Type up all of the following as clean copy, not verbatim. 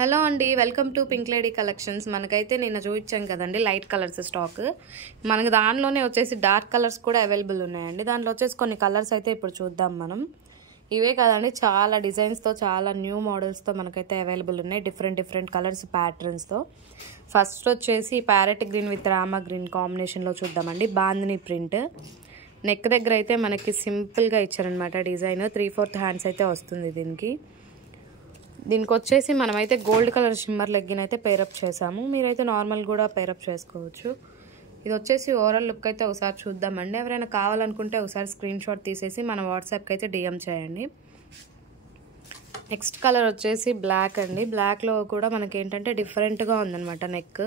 Hello అండి, welcome to pink lady collections. మనకైతే నిన్న చూపించాం కదండి లైట్ కలర్స్ స్టాక్. మనకి దానిలోనే వచ్చేసి డార్క్ కలర్స్ కూడా అవైలబుల్ ఉన్నాయండి. దాంట్లో వచ్చేసి కొన్ని కలర్స్ అయితే ఇప్పుడు చూద్దాం మనం. ఇవే కదండి, చాలా డిజైన్స్తో, చాలా న్యూ మోడల్స్తో మనకైతే అవైలబుల్ ఉన్నాయి. డిఫరెంట్ కలర్స్ ప్యాటర్న్స్తో. ఫస్ట్ వచ్చేసి parrot green with Rama green కాంబినేషన్లో చూద్దామండి. బాందిని ప్రింట్ నెక్ దగ్గర అయితే మనకి సింపుల్గా ఇచ్చారనమాట డిజైన్. 3/4 హ్యాండ్స్ అయితే వస్తుంది దీనికి వచ్చేసి మనమైతే గోల్డ్ కలర్ షిమ్మర్ లెగ్గిన్ అయితే పేరప్ చేసాము. మీరైతే నార్మల్ కూడా పేరప్ చేసుకోవచ్చు. ఇది వచ్చేసి ఓవరాల్ లుక్ అయితే ఒకసారి చూద్దామండి. ఎవరైనా కావాలనుకుంటే ఒకసారి స్క్రీన్ షాట్ తీసేసి మన వాట్సాప్కి అయితే డిఎం చేయండి. నెక్స్ట్ కలర్ వచ్చేసి బ్లాక్ అండి. బ్లాక్లో కూడా మనకి ఏంటంటే డిఫరెంట్గా ఉందన్నమాట. నెక్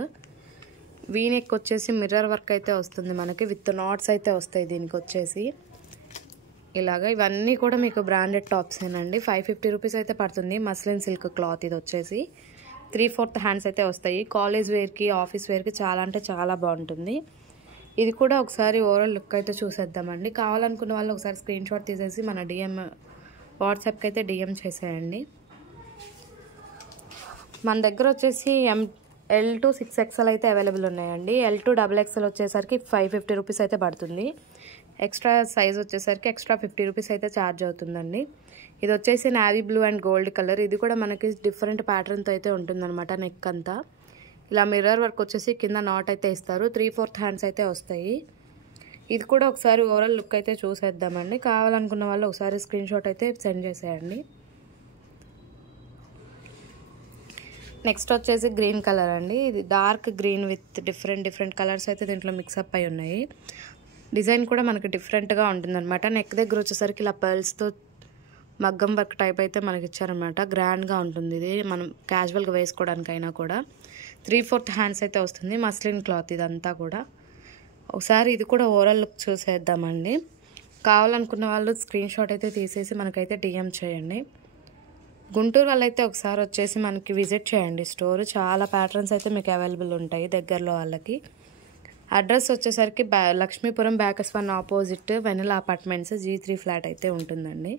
వీ నెక్ వచ్చేసి మిర్రర్ వర్క్ అయితే వస్తుంది మనకి, విత్ నాట్స్ అయితే వస్తాయి దీనికి వచ్చేసి ఇలాగా. ఇవన్నీ కూడా మీకు బ్రాండెడ్ టాప్సేనండి. 550 రూపీస్ అయితే పడుతుంది. మస్లిన్ సిల్క్ క్లాత్ ఇది వచ్చేసి 3/4 హ్యాండ్స్ అయితే వస్తాయి. కాలేజ్ వేర్కి, ఆఫీస్ వేర్కి చాలా అంటే చాలా బాగుంటుంది. ఇది కూడా ఒకసారి ఓవరాల్ లుక్ అయితే చూసేద్దామండి. కావాలనుకున్న వాళ్ళు ఒకసారి స్క్రీన్ షాట్ తీసేసి మన వాట్సాప్కి అయితే డిఎం చేసేయండి. మన దగ్గర వచ్చేసి L to 6XL అయితే అవైలబుల్ ఉన్నాయండి. L to XXL వచ్చేసరికి 550 రూపీస్ అయితే పడుతుంది. ఎక్స్ట్రా సైజ్ వచ్చేసరికి ఎక్స్ట్రా 50 రూపీస్ అయితే ఛార్జ్ అవుతుందండి. ఇది వచ్చేసి navy blue and gold colour. ఇది కూడా మనకి డిఫరెంట్ ప్యాటర్న్తో అయితే ఉంటుందన్నమాట. నెక్ అంతా ఇలా మిర్రర్ వర్క్ వచ్చేసి కింద నాట్ అయితే ఇస్తారు. 3/4 హ్యాండ్స్ అయితే వస్తాయి. ఇది కూడా ఒకసారి ఓవరాల్ లుక్ అయితే చూసేద్దామండి. కావాలనుకున్న వాళ్ళు ఒకసారి స్క్రీన్ షాట్ అయితే సెండ్ చేసేయండి. నెక్స్ట్ వచ్చేసి గ్రీన్ కలర్ అండి. ఇది dark green with different colours అయితే దీంట్లో మిక్సప్ అయి ఉన్నాయి. డిజైన్ కూడా మనకి డిఫరెంట్గా ఉంటుందన్నమాట. నెక్ దగ్గర వచ్చేసరికి ఇలా పర్ల్స్తో మగ్గం వర్క్ టైప్ అయితే మనకి ఇచ్చారనమాట. గ్రాండ్గా ఉంటుంది ఇది, మనం క్యాజువల్గా వేసుకోవడానికైనా కూడా. 3/4 హ్యాండ్స్ అయితే వస్తుంది. మస్లిన్ క్లాత్ ఇదంతా కూడా. ఒకసారి ఇది కూడా ఓవరాల్ లుక్ చూసేద్దామండి. కావాలనుకున్న వాళ్ళు స్క్రీన్ షాట్ అయితే తీసేసి మనకైతే డిఎం చేయండి. గుంటూరు వాళ్ళైతే ఒకసారి వచ్చేసి మనకి విజిట్ చేయండి స్టోర్. చాలా ప్యాటర్న్స్ అయితే మీకు అవైలబుల్ ఉంటాయి దగ్గరలో వాళ్ళకి. అడ్రస్ వచ్చేసరికి Lakshmipuram backers 1 opposite vanilla apartments G3 flat అయితే ఉంటుందండి.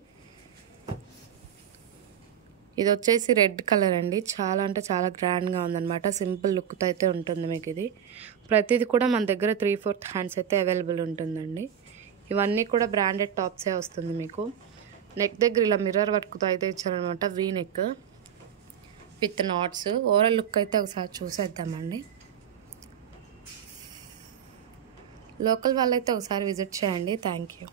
ఇది వచ్చేసి రెడ్ కలర్ అండి. చాలా అంటే చాలా గ్రాండ్గా ఉందన్నమాట. సింపుల్ లుక్తో అయితే ఉంటుంది మీకు ఇది. ప్రతిదీ కూడా మన దగ్గర 3/4 హ్యాండ్స్ అయితే అవైలబుల్ ఉంటుందండి. ఇవన్నీ కూడా బ్రాండెడ్ టాప్సే వస్తుంది మీకు. నెక్ దగ్గర ఇలా మిర్రర్ వర్క్తో అయితే ఇచ్చారనమాట. V neck with knots. Overall look అయితే ఒకసారి చూసేద్దామండి. లోకల్ వాళ్ళైతే ఒకసారి విజిట్ చేయండి. Thank you.